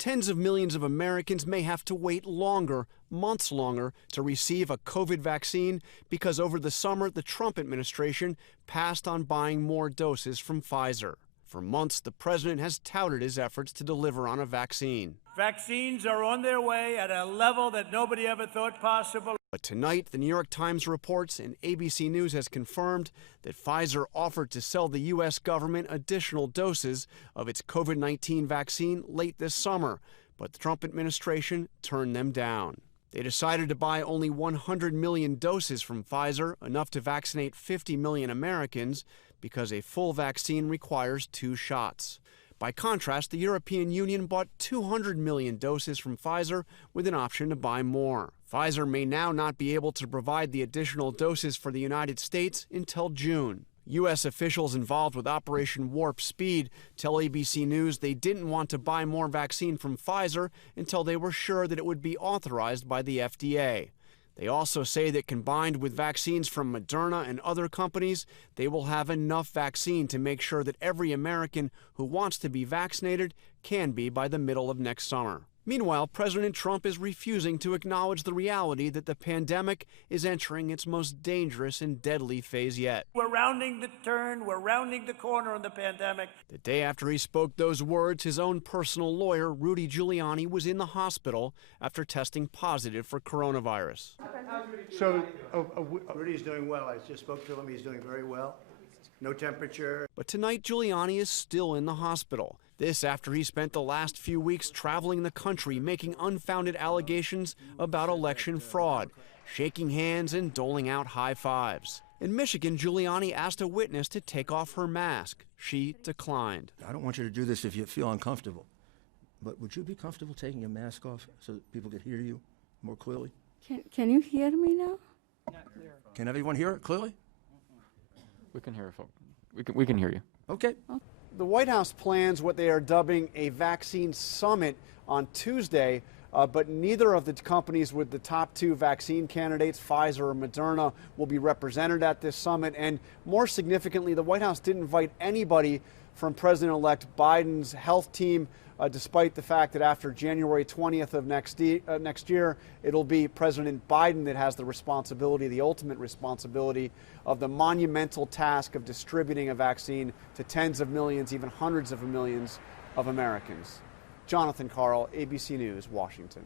tens of millions of Americans may have to wait longer, months longer, to receive a COVID vaccine because over the summer, the Trump administration passed on buying more doses from Pfizer. For months, the president has touted his efforts to deliver on a vaccine. Vaccines are on their way at a level that nobody ever thought possible. But tonight, the New York Times reports and ABC News has confirmed that Pfizer offered to sell the U.S. government additional doses of its COVID-19 vaccine late this summer, but the Trump administration turned them down. They decided to buy only 100 million doses from Pfizer, enough to vaccinate 50 million Americans, because a full vaccine requires 2 shots. By contrast, the European Union bought 200 million doses from Pfizer with an option to buy more. Pfizer may now not be able to provide the additional doses for the United States until June. U.S. officials involved with Operation Warp Speed tell ABC News they didn't want to buy more vaccine from Pfizer until they were sure that it would be authorized by the FDA. They also say that combined with vaccines from Moderna and other companies, they will have enough vaccine to make sure that every American who wants to be vaccinated can be by the middle of next summer. Meanwhile, President Trump is refusing to acknowledge the reality that the pandemic is entering its most dangerous and deadly phase yet. We're rounding the turn, we're rounding the corner on the pandemic. The day after he spoke those words, his own personal lawyer, Rudy Giuliani, was in the hospital after testing positive for coronavirus. So, Rudy's doing well. I just spoke to him. He's doing very well. No temperature. But tonight, Giuliani is still in the hospital. This after he spent the last few weeks traveling the country making unfounded allegations about election fraud, shaking hands and doling out high fives. In Michigan, Giuliani asked a witness to take off her mask. She declined. I don't want you to do this if you feel uncomfortable, but would you be comfortable taking your mask off so that people could hear you more clearly? Can you hear me now? Not clear. Can everyone hear it clearly? We can hear it, folks. We can hear you. Okay. The White House plans what they are dubbing a vaccine summit on Tuesday, but neither of the companies with the top 2 vaccine candidates, Pfizer or Moderna, will be represented at this summit. And more significantly, the White House didn't invite anybody from President-elect Biden's health team, despite the fact that after January 20th of next year, it'll be President Biden that has the responsibility, the ultimate responsibility of the monumental task of distributing a vaccine to tens of millions, even hundreds of millions of Americans. Jonathan Karl, ABC News, Washington.